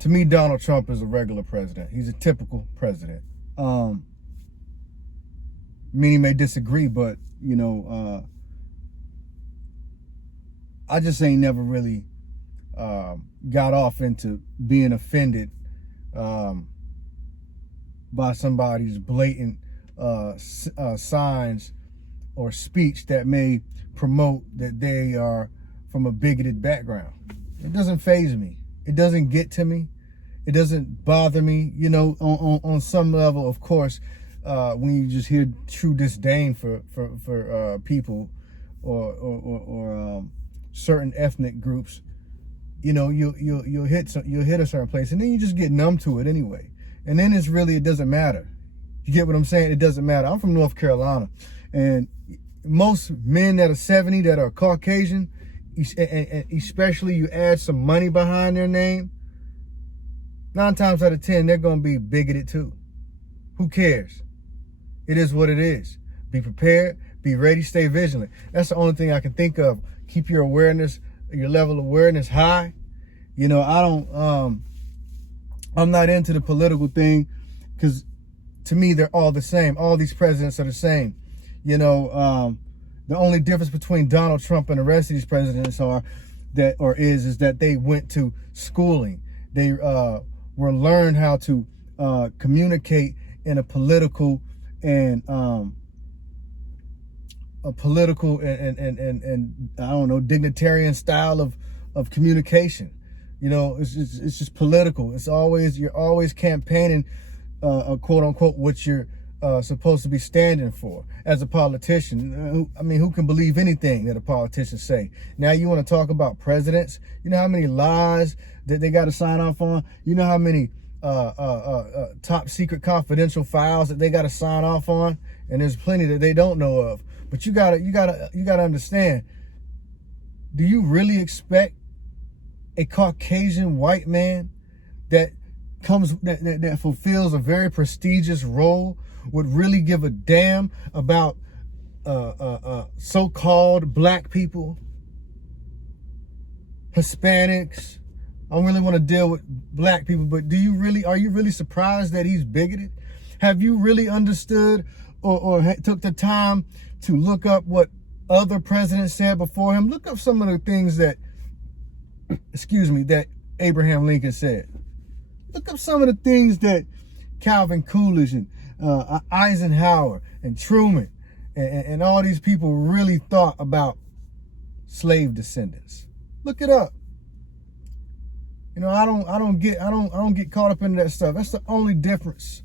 to me, Donald Trump is a regular president. He's a typical president. Many may disagree, but, you know, I just ain't never really got off into being offended by somebody's blatant signs or speech that may promote that they are from a bigoted background. It doesn't faze me. It doesn't get to me. It doesn't bother me. You know, on some level, of course, when you just hear true disdain for people or certain ethnic groups, you know, you'll hit a certain place, and then you just get numb to it anyway. And then it doesn't matter. You get what I'm saying? It doesn't matter. I'm from North Carolina, and most men that are 70 that are Caucasian, and especially you add some money behind their name, 9 times out of 10, they're going to be bigoted too. Who cares? It is what it is. Be prepared, be ready, stay vigilant. That's the only thing I can think of. Keep your awareness, your level of awareness high. You know, I'm not into the political thing, because to me, they're all the same. All these presidents are the same. You know, the only difference between Donald Trump and the rest of these presidents is that they went to schooling. They were learned how to communicate in a political and and I don't know, dignitarian style of communication. You know, it's just political. You're always campaigning, quote unquote, what you're supposed to be standing for as a politician. Who can believe anything that a politician say? Now you want to talk about presidents? You know how many lies that they got to sign off on? You know how many top secret confidential files that they got to sign off on? And there's plenty that they don't know of. But you gotta understand. Do you really expect a Caucasian white man that fulfills a very prestigious role would really give a damn about so-called black people, Hispanics? I don't really want to deal with black people, but are you really surprised that he's bigoted? Have you really understood or took the time to look up what other presidents said before him? Look up some of the things that Abraham Lincoln said. Look up some of the things that Calvin Coolidge and Eisenhower and Truman and all these people really thought about slave descendants. Look it up. You know, I don't get caught up into that stuff. That's the only difference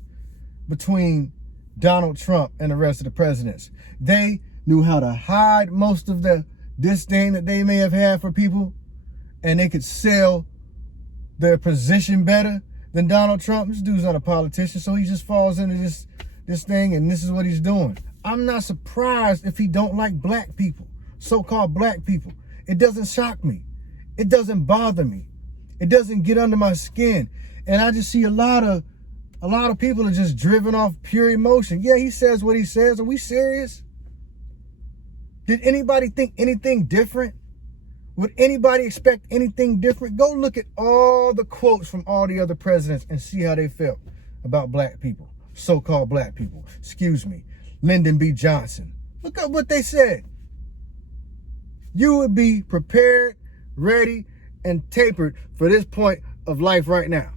between Donald Trump and the rest of the presidents. They knew how to hide most of the disdain that they may have had for people, and they could sell their position better than Donald Trump. This dude's not a politician, so he just falls into this thing, and this is what he's doing. I'm not surprised if he don't like black people, so-called black people. It doesn't shock me. It doesn't bother me. It doesn't get under my skin. And I just see a lot of people are just driven off pure emotion. Yeah, he says what he says. Are we serious? Did anybody think anything different? Would anybody expect anything different? Go look at all the quotes from all the other presidents and see how they felt about black people, so-called black people. Excuse me, Lyndon B. Johnson. Look up what they said. You would be prepared, ready, and tapered for this point of life right now.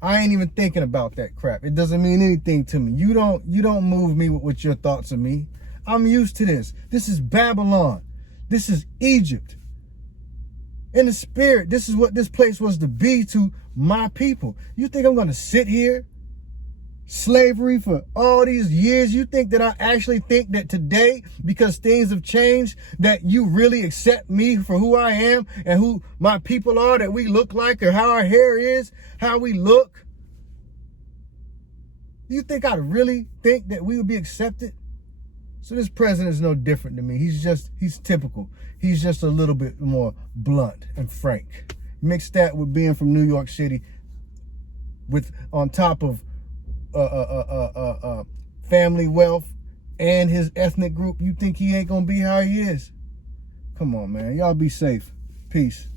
I ain't even thinking about that crap. It doesn't mean anything to me. You don't move me with your thoughts of me. I'm used to this. This is Babylon. This is Egypt. In the spirit, this is what this place was to be to my people. You think I'm going to sit here, slavery for all these years? You think that I actually think that today, because things have changed, that you really accept me for who I am and who my people are, that we look like, or how our hair is, how we look? Do you think I really think that we would be accepted? So this president is no different to me. He's typical. He's just a little bit more blunt and frank. Mix that with being from New York City, with on top of family wealth and his ethnic group. You think he ain't gonna be how he is? Come on, man. Y'all be safe. Peace.